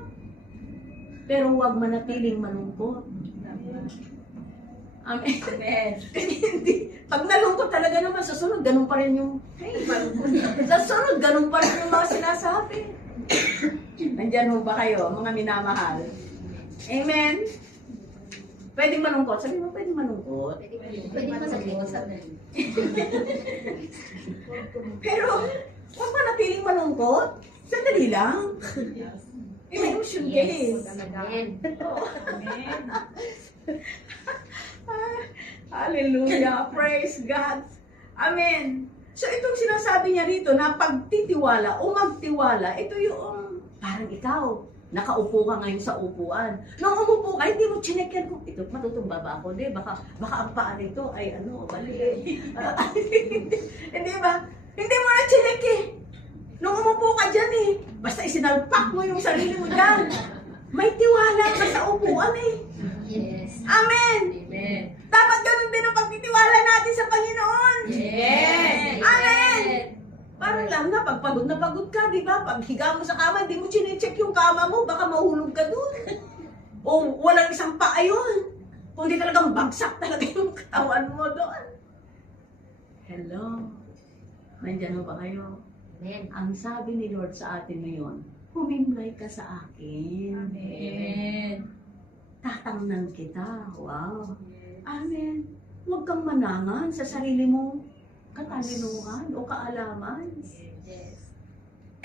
pero huwag manatiling malungkot. Amen. Amen. Hindi. Pag nalungkot talaga naman, sa sunod, ganun pa rin yung, sa sunod, ganun pa rin yung mga sinasabi. Nandyan ho ba kayo, mga minamahal? Amen? Pwedeng malungkot. Sabi mo, pwedeng malungkot. Pwede masakit. Pero, huwag manatiling malungkot. Sandali lang. Emotion case. Amen. Amen. Hallelujah. Praise God. Amen. So, itong sinasabi niya rito na pagtitiwala o magtiwala, ito yung parang ikaw. Nakaupo ka ngayon sa upuan. Nung umupo ka, hindi mo chinek yan kung ito, matutumba ba ako? Hindi, baka ang paa nito ay bali. Hindi ba? Hindi mo na chinek eh. Nung umupo ka dyan eh, basta isinalpak mo yung sarili mo dyan. May tiwala ka sa upuan eh. Yes. Amen! Amen. Dapat ganun din ang pagtitiwala natin sa Panginoon. Yes. Amen. Parang lang na, pag pagod na pagod ka, di ba? Pag higa mo sa kama, hindi mo chinecheck yung kama mo, baka mahulog ka dun. O walang isang paa yun. Kundi talagang bagsak talaga yung katawan mo doon. Hello? Nandiyan ba kayo? Amen. Ang sabi ni Lord sa atin ngayon, humimlay ka sa akin. Amen. Tatangnan kita. Wow. Amen. Huwag kang manangan sa sarili mong katalinuhan o kaalaman. Yes.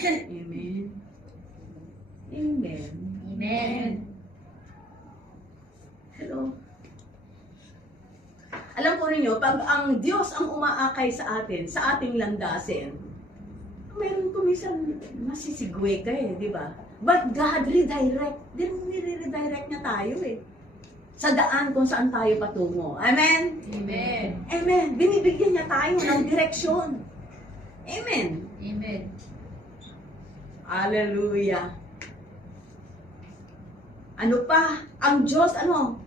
Amen. Amen. Amen. Hello. Alam po ninyo, pag ang Diyos ang umaakay sa atin, sa ating landasin, mayroon kumisan masisigwe ka eh, di ba? But God redirect. Nire-redirect niya tayo eh. Sa daan kung saan tayo patungo. Amen? Amen. Amen. Binibigyan niya tayo ng direksyon. Amen. Amen. Hallelujah. Ano pa? Ang Diyos,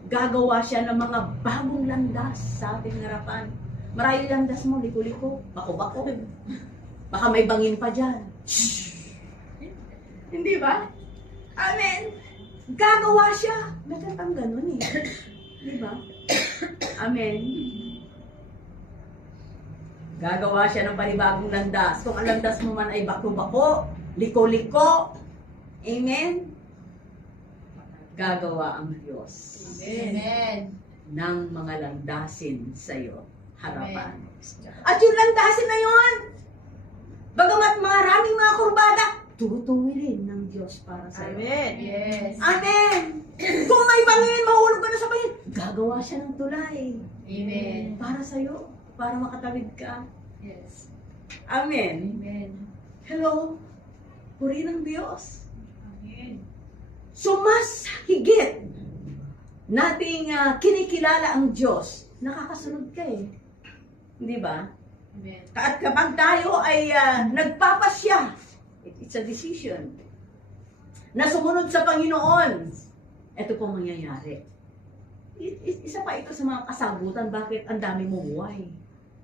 gagawa siya ng mga bagong landas sa ating harapan. Marahil landas mo, liko-liko, bako-bako. Baka may bangin pa dyan. Hindi ba? Amen. Gagawa siya. Nagkatang ganun eh. Di ba? Amen. Gagawa siya ng panibagong landas. Kung ang landas mo man ay bako-bako, liko-liko. Amen. Gagawa ang Diyos Amen. ng mga landasin sa iyo, harapan. At yung landasin na yun, bagamat maraming mga kurbada, tutuwilin ng Diyos para sa iyo. Amen. Yes. Amen! Kung may bangin, mahulog ka na sa bangin, gagawa siya ng tulay Amen. para sa iyo, para makatawid ka. Yes. Amen. Amen. Hello? Puri ng Diyos. Amen. So mas higit nating kinikilala ang Diyos, nakakasunod ka eh. Hindi ba? Amen. At kapag tayo ay nagpapasya, it's a decision, na sumunod sa Panginoon, ito po mangyayari. Isa pa ito sa mga kasagutan, bakit ang dami mo buhay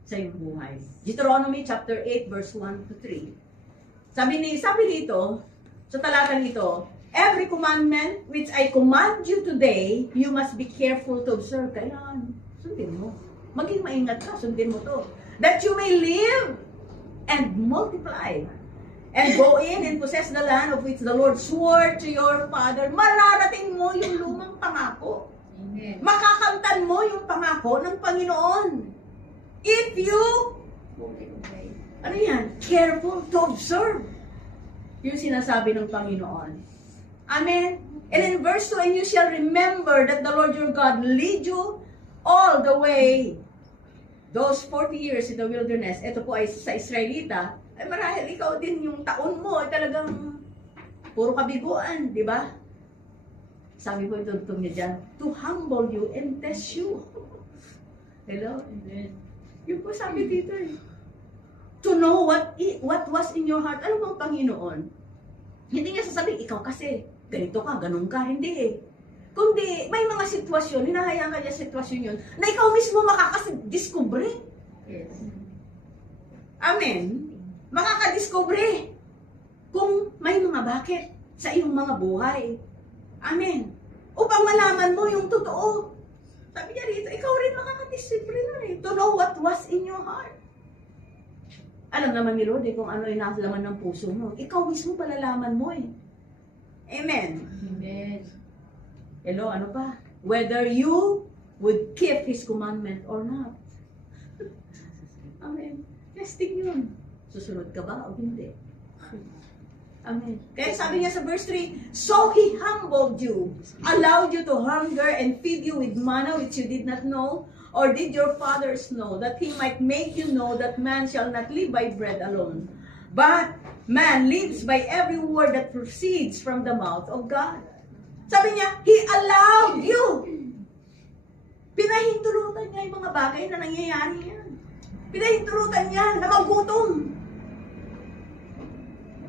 sa iyong buhay. Deuteronomy chapter 8 verse 1 to 3. Sabi dito, sa talata nito, every commandment which I command you today, you must be careful to observe. Kailangan, sundin mo. Maging maingat ka, sundin mo to. That you may live and multiply and go in and possess the land of which the Lord swore to your father. Mararating mo yung lumang pangako. Amen. Makakamtan mo yung pangako ng Panginoon. If you, ano yan? Careful to observe. Yung sinasabi ng Panginoon. Amen. And in verse 2, and you shall remember that the Lord your God lead you all the way. Those 40 years in the wilderness, ito po ay sa Israelita, ay marahil ikaw din yung taon mo ay talagang puro kabiguan, di ba? Sabi po ito niya dyan, to humble you and test you. Hello? Amen. Yung po sabi dito eh. To know what was in your heart. Ano bang Panginoon? Hindi niya sasabihin, ikaw kasi, ganito ka, ganun ka. Hindi eh. Kundi, may mga sitwasyon, hinahayaan ka niya sitwasyon yun, na ikaw mismo makakadiscover. Yes. Amen? Makakadiscover kung may mga bakit sa iyong mga buhay. Amen? Upang malaman mo yung totoo. Sabi niya rito, ikaw rin makakadiscover nun eh. To know what was in your heart. Alam naman ni Lord kung ano yung nasa laman ng puso mo. Ikaw mismo palalaman mo eh. Amen. Amen. Hello, ano pa? Whether you would keep His commandment or not. Amen. Testing yun. Susunod ka ba o hindi? Amen. Kaya sabi niya sa verse 3, so He humbled you, allowed you to hunger and feed you with manna which you did not know, or did your fathers know, that He might make you know that man shall not live by bread alone, but man lives by every word that proceeds from the mouth of God. Sabi niya, He allowed you. Pinahintulutan niya yung mga bagay na nangyayari yan. Pinahintulutan niya na magutom.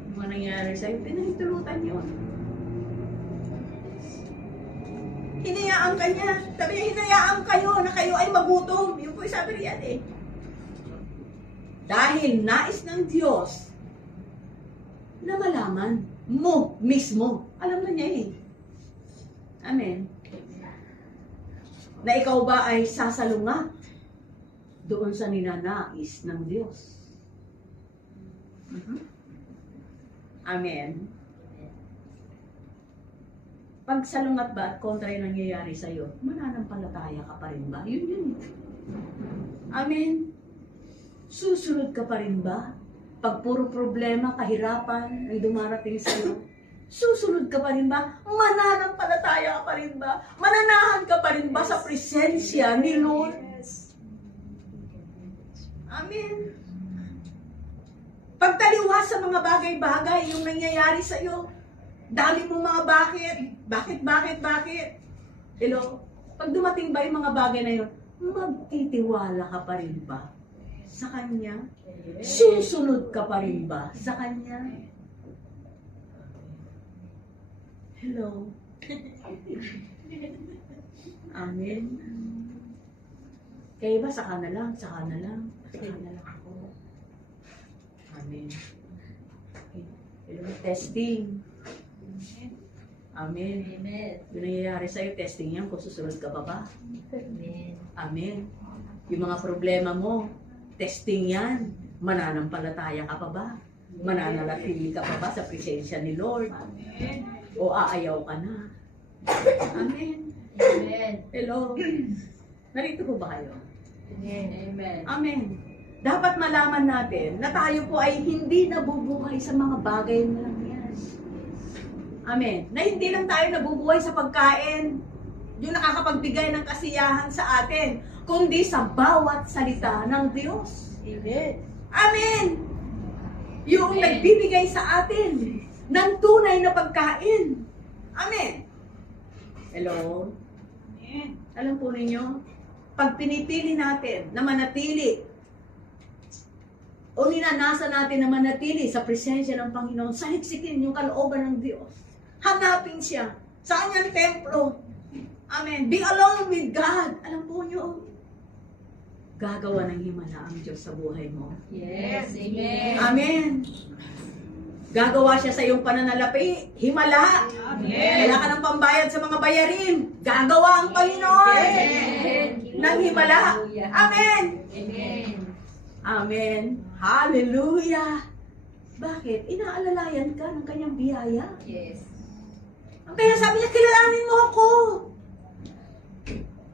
Yung mga nangyayari sa'yo, pinahintulutan yun. Hinayaan ka niya. Sabi niya, hinayaan kayo na kayo ay magutom. Yung po sabi riyan eh. Dahil nais ng Diyos na malaman mo mismo. Alam na niya eh. Amen. Na ikaw ba ay sasalungat doon sa ninanais ng Diyos. Amen. Pag salungat ba at kontra yung nangyayari sa'yo, mananampalataya ka pa rin ba? Yun. Amen. Susunod ka pa rin ba? Pag puro problema, kahirapan ang dumarating sa'yo, susunod ka pa rin ba? Mananampalataya ka pa rin ba? Mananahan ka pa rin ba sa presensya ni Lord? Amen. Pagtaliwas sa mga bagay-bagay, yung nangyayari sa'yo, dami mong mga bakit? Hello? Pag dumating ba yung mga bagay na yun, magtitiwala ka pa rin ba sa Kanya? Susunod ka pa rin ba sa Kanya? Hello? Amen. Kaya ba, saka na lang ako. Amen. Hello, testing. Amen. Amen. Yung nangyayari sa'yo, testing yan kung susunod ka pa ba. Amen. Amen. Yung mga problema mo, testing yan. Mananampalataya ka pa ba? Mananalapili ka pa ba sa presensya ni Lord? O aayaw ka na? Amen. Amen. Hello? Narito po ba kayo? Amen. Amen. Dapat malaman natin na tayo po ay hindi nabubuhay sa mga bagay na lang yan. Amen. Na hindi lang tayo nabubuhay sa pagkain, yung nakakapagbigay ng kasiyahan sa atin, kundi sa bawat salita ng Diyos. Amen. Amen. Yung Amen. nagbibigay sa atin ng tunay na pagkain. Amen. Hello? Amen. Alam po ninyo, pag pinipili natin na manatili o ninanasa natin na manatili sa presensya ng Panginoon, saliksikin yung kalooban ng Diyos. Hanapin siya sa kanyang templo. Amen. Be alone with God. Alam po nyo, gagawa ng himala ang Diyos sa buhay mo. Yes. Amen. Amen. Gagawa siya sa iyong pananalapi. Himala. Amen. Wala ka ng pambayad sa mga bayarin. Gagawa ang Panginoon Amen. ng himala. Amen. Amen. Amen. Hallelujah. Bakit? Inaalalayan ka ng kanyang biyaya. Yes. Kaya sabi niya, kilalanin mo ako.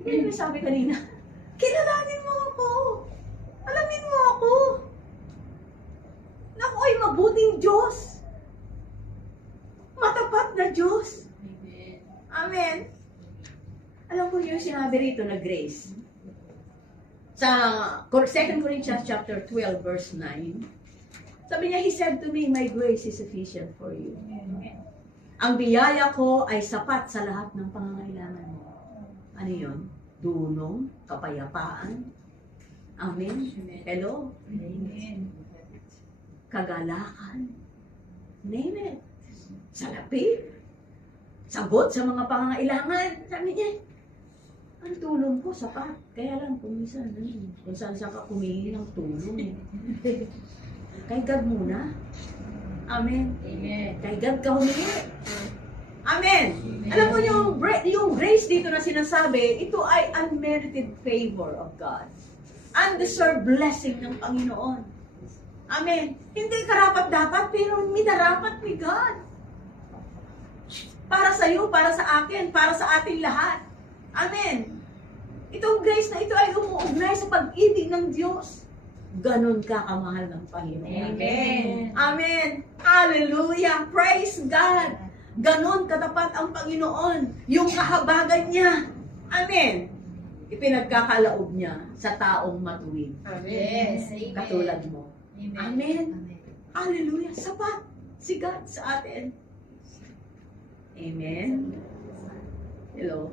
Hindi ba sabi kanina? Kilalanin mo ako. Alamin mo ako. Na ako'y mabuting Diyos. Matapat na Diyos. Amen. Amen. Alam ko yung sinabi rito na grace. Sa 2 Corinthians chapter 12 verse 9, sabi niya, He said to me, my grace is sufficient for you. Ang biyaya ko ay sapat sa lahat ng pangangailangan mo. Ano yun? Dunong, kapayapaan. Amen. Hello? Amen. Kagalakan. Name it. Salapi. Sagot sa mga pangangailangan. Sabi niya, ang tulong ko sapat. Kaya lang, kung minsan, kung saan ka kumingi ng tulong. Kay God muna. Amen. Amen. Kay God ka humingi. Amen. Alam mo yung grace dito na sinasabi, ito ay unmerited favor of God. Undeserved blessing ng Panginoon. Amen. Hindi karapat-dapat, pero minarapat ni God. Para sa iyo, para sa akin, para sa ating lahat. Amen. Itong grace na ito ay umuugnay sa pag-ibig ng Diyos. Ganon ka kamahal ng Panginoon. Amen. Amen. Hallelujah. Praise God. Ganon katapat ang Panginoon. Yung kahabagan niya. Amen. Ipinagkakalaob niya sa taong matuwid. Yes. Amen. Katulad mo. Amen. Amen. Hallelujah. Sapat si God sa atin. Amen. Hello.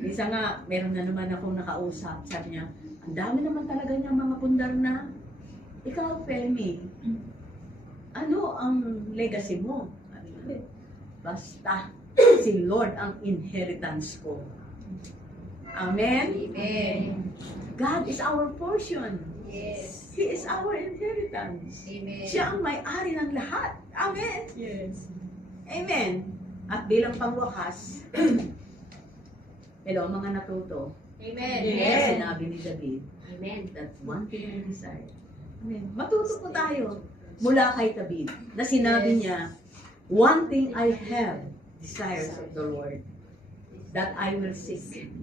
Isa nga, meron na naman akong nakausap. Sabi niya, ang dami naman talaga niyang mga pundar na. Ikaw, Femi, ano ang legacy mo? Sabi niya, basta si Lord ang inheritance ko. Amen? Amen. God is our portion. Yes. He is our inheritance. Amen. Siya ang may-ari ng lahat. Amen. Yes. Amen. At bilang pangwakas, hello mga natuto. Amen. Yes. Sinabi ni David, Amen. that one thing I desire. Amen. Matuto po tayo mula kay David na sinabi niya, one thing I have desires of the Lord, that I will seek,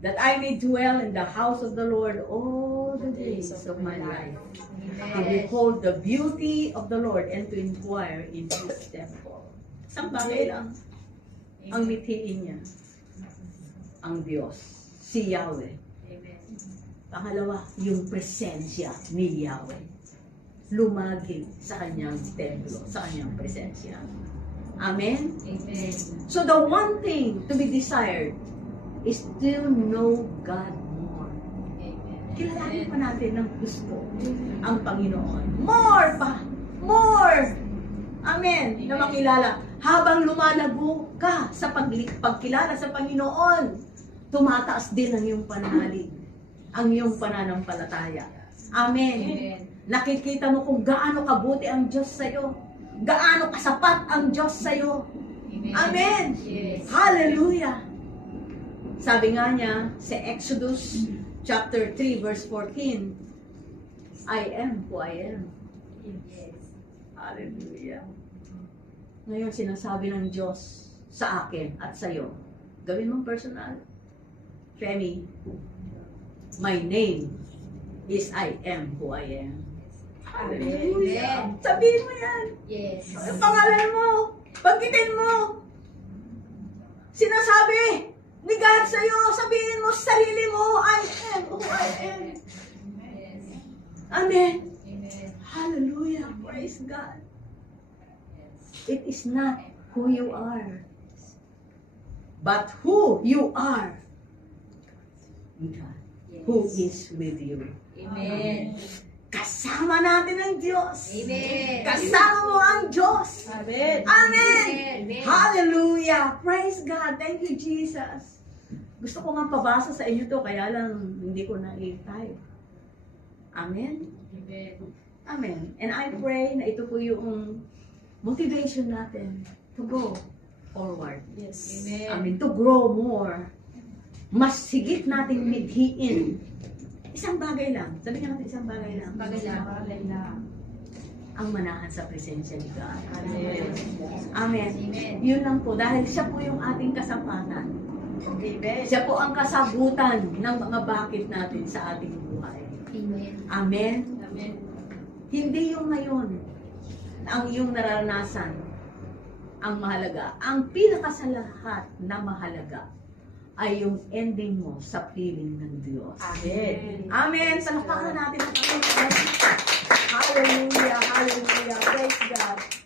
that I may dwell in the house of the Lord all the days of my life, to behold the beauty of the Lord and to inquire in His temple. Isang bagay lang ang mithiin niya, ang Diyos, si Yahweh. Amen. Pangalawa, yung presensya ni Yahweh. Lumaging sa kanyang templo, sa kanyang presensya. Amen? Amen. So the one thing to be desired is to know God more. Amen. Kilalanin pa natin ng gusto ang Panginoon. More pa! More! Amen! Na makilala. Habang lumalago ka sa pagkilala sa Panginoon, tumataas din ang iyong pananalig, ang iyong pananampalataya. Amen! Amen. Nakikita mo kung gaano kabuti ang Diyos sa'yo. Gaano kasapat ang Diyos sa'yo. Amen! Yes. Hallelujah! Sabi nga niya sa Exodus chapter 3 verse 14, I am who I am. Yes. Hallelujah! Ngayon sinasabi ng Diyos sa akin at sa iyo, gawin mong personal. Femi, my name is I am who I am. Hallelujah! Amen. Sabihin mo yan! Yes. Ang pangalan mo, banggitin mo. Sinasabi ni God sa'yo, sabihin mo sa sarili mo, I am who I am. Yes. Amen. Amen. Hallelujah. Praise God. It is not who you are, but who you are. God, who is with you. Amen. Kasama natin ang Diyos. Amen. Kasama mo ang Diyos. Amen. Amen. Amen. Hallelujah. Praise God. Thank you, Jesus. Gusto ko nga pabasa sa inyo to, kaya lang hindi ko na-type. Amen. Amen. Amen. And I pray na ito po yung motivation natin to go forward. Yes. Amen. I mean, to grow more. Mas higit nating midhiin. Isang bagay lang. Sabihin natin isang bagay lang. Bagay lang. Bagay lang. Ang manahan sa presensya ni God. Amen. Amen. Amen. Yun lang po. Dahil siya po yung ating kasapatan. Amen. Siya po ang kasagutan ng mga bakit natin sa ating buhay. Amen. Amen. Amen. Hindi yung ngayon ang iyong nararanasan ang mahalaga. Ang pinaka sa lahat na mahalaga ay yung ending mo sa piling ng Diyos. Amen. Amen. Palakpakan natin ang Panginoon. Hallelujah. Hallelujah. Praise God.